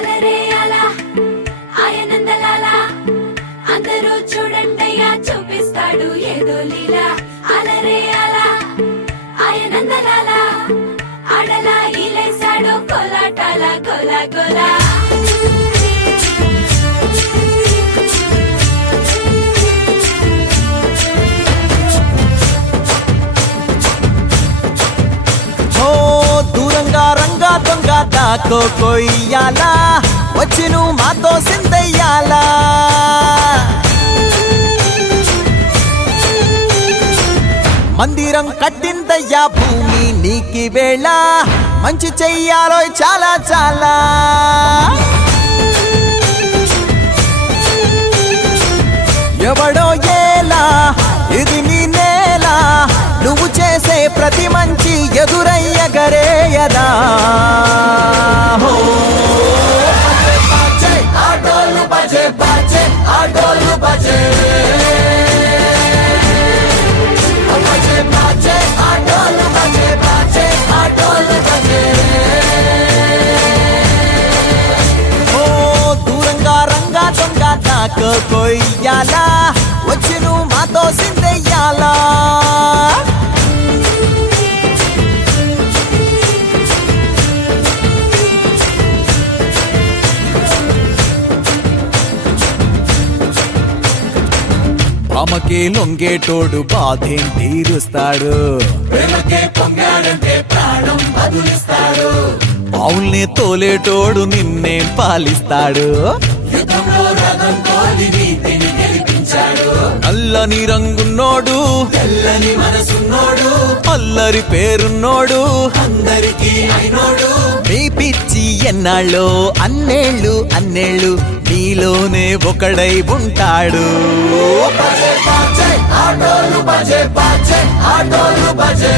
అలరే అలా ఆయనందలాల అందరూ చూడండయ్యా చూపిస్తాడు ఏదో లీలా అలరే అలా ఆయనందలాల ఆడలా ఇలేసాడు కోలాటాల గోలా గోలా దూరంగా రంగా దొంగ దాకో కొయ్యాలా వచ్చి నువ్వు మాతో సిందయ్యాలా మందిరం కట్టిందయ్యా భూమి నీకి వేళ మంచి చెయ్యాలో చాలా చాలా ఎవడో ఏలా ఇది నీ నేల నువ్వు చేసే ప్రతి మంచి ఎదురయ్యగరేయదా ఆటోలు బజే బజే ఆటోలు బజే బజే బజే ఆటోలు బజే బజే ఆటోలు బజే ఓ దూరంగా రంగా దొంగ దాకో కొయ్యాలా వచ్చి నువ్వు మాతో సిందెయ్యాలా అమ్మకే లొంగేటోడు బాధేం తీరుస్తాడు పావుల్ని తోలేటోడు నిన్నేం పాలిస్తాడు నల్లని రంగున్నోడు తెల్లని మనసున్నోడు అల్లరి పేరున్నోడు అందరికీ అయినోడు మీ పిచ్చి ఎన్నాళ్ళో అన్నేళ్ళు అన్నేళ్ళు నీలోనే ఒకడై ఉంటాడు ఆటోలు బజే బజే ఆటోలు బజే